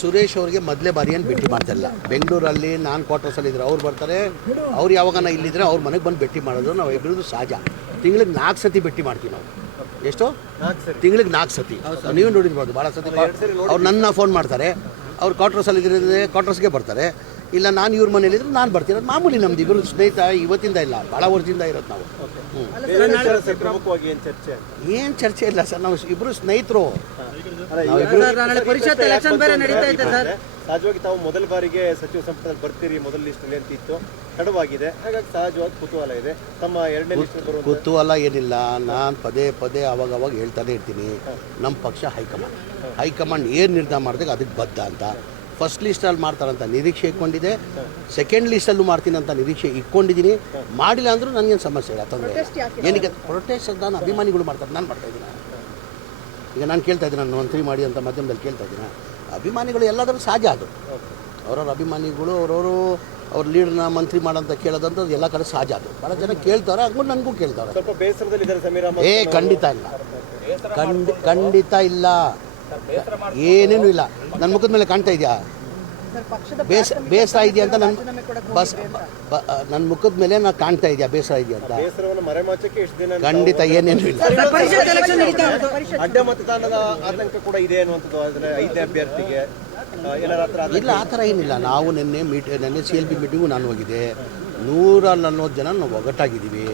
ಸುರೇಶ್ ಅವರಿಗೆ ಮೊದಲೇ ಬಾರಿ ಏನು ಭೇಟಿ ಮಾಡ್ತಿಲ್ಲ. ಬೆಂಗಳೂರಲ್ಲಿ ನಾನು ಕ್ವಾರ್ಟರ್ಸಲ್ಲಿ ಇದ್ರೆ ಅವ್ರು ಬರ್ತಾರೆ, ಅವ್ರು ಯಾವಾಗನ ಇಲ್ಲಿದ್ರೆ ಅವ್ರ ಮನೆಗೆ ಬಂದು ಭೇಟಿ ಮಾಡೋದು ನಾವು ಇಬ್ಬರದು ಸಹಜ. ತಿಂಗಳಿಗೆ 4 ಸತಿ ಭೇಟಿ ಮಾಡ್ತೀವಿ ನಾವು. ಎಷ್ಟು? ತಿಂಗಳಿಗೆ 4 ಸತಿ. ನೀವು ನೋಡಿರ್ಬೋದು ಭಾಳ ಸತಿ. ಅವ್ರು ನನ್ನ ಫೋನ್ ಮಾಡ್ತಾರೆ, ಅವ್ರು ಕ್ವಾರ್ಟರ್ಸಲ್ಲಿ ಇದ್ರೆ ಕ್ವಾರ್ಟರ್ಸ್ಗೆ ಬರ್ತಾರೆ, ಇಲ್ಲ ನಾನು ಇವ್ರ ಮನೇಲಿದ್ರೆ ನಾನು ಬರ್ತೀನಿ. ಅದು ಮಾಮೂಲಿ. ನಮ್ದು ಇಬ್ಬರು ಸ್ನೇಹಿತ ಇವತ್ತಿಂದ ಇಲ್ಲ, ಭಾಳ ವರ್ಷದಿಂದ ಇರೋದು ನಾವು. ಏನು ಚರ್ಚೆ ಇಲ್ಲ ಸರ್, ನಾವು ಇಬ್ಬರು ಸ್ನೇಹಿತರು. ಸಹಜವಾಗಿ ತಾವು ಮೊದಲ ಬಾರಿಗೆ ಸಚಿವ ಸಂಪುಟದಲ್ಲಿ ಬರ್ತೀರಿ, ಮೊದಲ ಲಿಸ್ಟಲ್ಲಿ ಅಂತ ಇತ್ತು, ತಡವಾಗಿದೆ. ಹಾಗಾಗಿ ಸಹಜವಾಗಿ ಕುತೂಹಲ ಇದೆ. ತಮ್ಮ 2ನೇ ಲಿಸ್ಟ್ ಬರುವ ಕುತೂಹಲ ಏನಿಲ್ಲ. ನಾನು ಪದೇ ಅವಾಗ ಹೇಳ್ತಾನೆ ಇರ್ತೀನಿ, ನಮ್ಮ ಪಕ್ಷ ಹೈಕಮಾಂಡ್ ಏನು ನಿರ್ಧಾರ ಮಾಡಿದಾಗ ಅದಕ್ಕೆ ಬದ್ಧ ಅಂತ. ಫಸ್ಟ್ ಲಿಸ್ಟಲ್ಲಿ ಮಾಡ್ತಾರಂತ ನಿರೀಕ್ಷೆ ಇಟ್ಕೊಂಡಿದೆ, ಸೆಕೆಂಡ್ ಲಿಸ್ಟಲ್ಲೂ ಮಾಡ್ತೀನಿ ಅಂತ ನಿರೀಕ್ಷೆ ಇಟ್ಕೊಂಡಿದ್ದೀನಿ. ಮಾಡಿಲ್ಲ ಅಂದರೂ ನನಗೇನು ಸಮಸ್ಯೆ ಇಲ್ಲ, ತೊಂದರೆ. ಏನಕ್ಕೆ ಪ್ರೊಟೆಸ್ಟ್ ನಾನು ಅಭಿಮಾನಿಗಳು ಮಾಡ್ತಾರೆ, ನಾನು ಮಾಡ್ತಾಯಿದ್ದೀನಿ. ಈಗ ನಾನು ಕೇಳ್ತಾ ಇದ್ದೀನಿ, ನಾನು ಮಂತ್ರಿ ಮಾಡಿ ಅಂತ ಮಾಧ್ಯಮದಲ್ಲಿ ಕೇಳ್ತಾ ಇದ್ದೀನಿ. ಅಭಿಮಾನಿಗಳು ಎಲ್ಲಾದರೂ ಸಹಜ. ಅದು ಅವ್ರವ್ರ ಅಭಿಮಾನಿಗಳು ಅವ್ರ ಲೀಡರ್ನ ಮಂತ್ರಿ ಮಾಡೋಂತ ಕೇಳೋದಂತ ಎಲ್ಲ ಕಡೆ ಸಹಜ. ಅದು ಭಾಳ ಜನ ಕೇಳ್ತಾರೆ, ಹಂಗೂ ನನಗೂ ಕೇಳ್ತಾರೆ. ಸ್ವಲ್ಪ ಬೇಸರದಲ್ಲಿದ್ದಾರೆ ಸಮೀರ್ ಅಹಮದ್. ಖಂಡಿತ ಇಲ್ಲ, ಖಂಡಿತ ಇಲ್ಲ, ಏನೇನು ಇಲ್ಲ. ನನ್ನ ಮುಖದ ಮೇಲೆ ಕಾಣ್ತಾ ಇದೆಯಾ ಬೇಸರ ಇದೆಯಾ ಅಂತ? ನನ್ನ ಮುಖದ ಮೇಲೆ ನಾನು ಕಾಣ್ತಾ ಇದೆಯಾ ಬೇಸರ ಇದೆಯಾ ಅಂತ? ಖಂಡಿತ ಏನೇನು ಇಲ್ಲ. ಅಡ್ಡ ಮತದಾನದ ಆತಂಕ ಕೂಡ ಇದೆ ಅನ್ನುವಂಥದ್ದು 5ನೇ ಅಭ್ಯರ್ಥಿಗೆ ಇಲ್ಲ, ಆ ಥರ ಏನಿಲ್ಲ. ನಾವು ನಿನ್ನೆ CLB ಮೀಟಿಂಗು ನಾನು ಹೋಗಿದ್ದೆ. 140 ಜನ ನಾವು ಒಗ್ಗಟ್ಟಾಗಿದ್ದೀವಿ.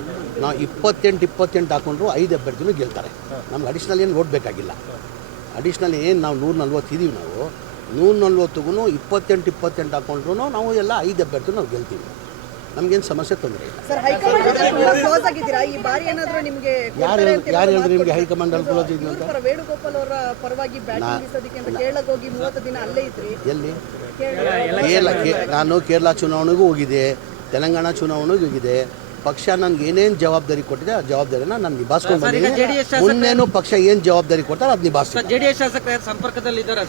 ನಾವು 28 ಹಾಕೊಂಡ್ರು 5 ಅಭ್ಯರ್ಥಿನೂ ಗೆಲ್ತಾರೆ. ನಮ್ಗೆ ಅಡಿಷ್ನಲ್ ಏನು ಓಡಬೇಕಾಗಿಲ್ಲ. ಅಡಿಷ್ನಲ್ ಏನು ನಾವು 140 ಇದ್ದೀವಿ. ನಾವು 140ಗೂ 28 ಹಾಕೊಂಡ್ರು ನಾವು ಎಲ್ಲ 5 ಅಭ್ಯರ್ಥಿ ನಾವು ಗೆಲ್ತೀವಿ. ನಮಗೇನು ಸಮಸ್ಯೆ ತೊಂದರೆ ಇಲ್ಲ. ಯಾರು ಹೇಳಿದ್ರು ನಿಮಗೆ ಹೈಕಮಾಂಡ್ ಅಲ್ಲಿ ಕ್ಲೋಸ್ ಇದೆಯಾ ಅಂತ? ಎಲ್ಲಿ? ನಾನು ಕೇರಳ ಚುನಾವಣೆಗೂ ಹೋಗಿದೆ, ತೆಲಂಗಾಣ ಚುನಾವಣೆಗೂ ಹೋಗಿದೆ. ಪಕ್ಷ ನನಗೆ ಏನೇನು ಜವಾಬ್ದಾರಿ ಕೊಟ್ಟಿದೆ ಆ ಜವಾಬ್ದಾರಿನ ನಾನು ನಿಭಾಯಿಸ್ಕೊಂಡು ಬಂದಿದ್ದೀನಿ. ಮುಂದೇನು ಪಕ್ಷ ಏನು ಜವಾಬ್ದಾರಿ ಕೊಡ್ತಾರೆ ಅದು ನಿಭಾಯಿಸ್ತೀನಿ.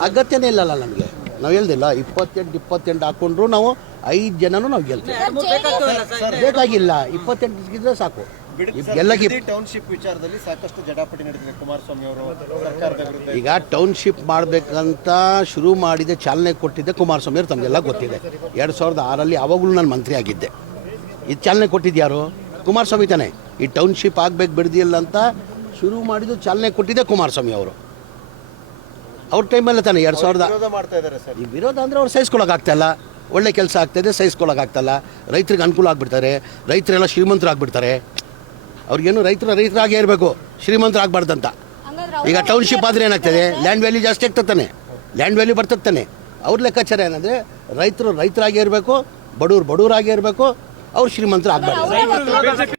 ಅಗತ್ಯನೇ ಇಲ್ಲಲ್ಲ ನಮಗೆ. ನಾವು ಹೇಳ್ದಿಲ್ಲ 28 ಹಾಕೊಂಡ್ರು ನಾವು 5 ಜನನು ನಾವು ಗೆಲ್ತೀವಿ. ಬೇಕಾಗಿಲ್ಲ, 28 ಗಿದ್ರೆ ಸಾಕು. ಟೌನ್ಶಿಪ್ ವಿಚಾರದಲ್ಲಿ ಸಾಕಷ್ಟು ಜಟಾಪಟಿ ನಡೆದಿದೆ. ಕುಮಾರಸ್ವಾಮಿ ಅವರು ಸರ್ಕಾರದ ವಿರುದ್ಧ ಈಗ ಟೌನ್ಶಿಪ್ ಮಾಡಬೇಕಂತ ಶುರು ಮಾಡಿದೆ, ಚಾಲನೆ ಕೊಟ್ಟಿದ್ದೆ ಕುಮಾರಸ್ವಾಮಿ ಅವರು. ತಮಗೆಲ್ಲ ಗೊತ್ತಿದೆ. 2006ರಲ್ಲಿ ಅವಾಗಲೂ ನಾನು ಮಂತ್ರಿ ಆಗಿದ್ದೆ. ಇದು ಚಾಲನೆ ಕೊಟ್ಟಿದ್ಯಾರು? ಕುಮಾರಸ್ವಾಮಿ ತಾನೆ. ಈ ಟೌನ್ಶಿಪ್ ಆಗಬೇಕು ಬಿಡ್ದಿಲ್ಲ ಅಂತ ಶುರು ಮಾಡಿದ್ದು ಚಾಲನೆ ಕೊಟ್ಟಿದ್ದೆ ಕುಮಾರಸ್ವಾಮಿ ಅವರು. ಅವ್ರ ಟೈಮಲ್ಲೇ ತಾನೆ 2000 ಮಾಡ್ತಾ ಇದ್ದಾರೆ ಸರ್. ಈ ವಿರೋಧ ಅಂದರೆ ಅವ್ರು ಸಹಿಸ್ಕೊಳ್ಳೋಕ್ಕಾಗ್ತಾಯಿಲ್ಲ. ಒಳ್ಳೆ ಕೆಲಸ ಆಗ್ತಾಯಿದೆ, ಸಹಿಸ್ಕೊಳ್ಳೋಕ್ಕಾಗ್ತಾಯಿಲ್ಲ. ರೈತರಿಗೆ ಅನುಕೂಲ ಆಗಿಬಿಡ್ತಾರೆ, ರೈತರೆಲ್ಲ ಶ್ರೀಮಂತರಾಗ್ಬಿಡ್ತಾರೆ. ಅವ್ರಿಗೇನು ರೈತರಾಗೇ ಇರಬೇಕು, ಶ್ರೀಮಂತರಾಗಬಾರ್ದಂತ. ಈಗ ಟೌನ್ಶಿಪ್ ಆದರೆ ಏನಾಗ್ತದೆ? ಲ್ಯಾಂಡ್ ವ್ಯಾಲ್ಯೂ ಜಾಸ್ತಿ ಆಗ್ತದೆ, ಲ್ಯಾಂಡ್ ವ್ಯಾಲ್ಯೂ ಬರ್ತದೆ. ಅವ್ರ ಲೆಕ್ಕಾಚಾರ ಏನಂದರೆ ರೈತರಾಗೇ ಇರಬೇಕು, ಬಡವರಾಗೇ ಇರಬೇಕು, ಅವ್ರು ಶ್ರೀಮಂತರಾಗಬಾರ್ದು.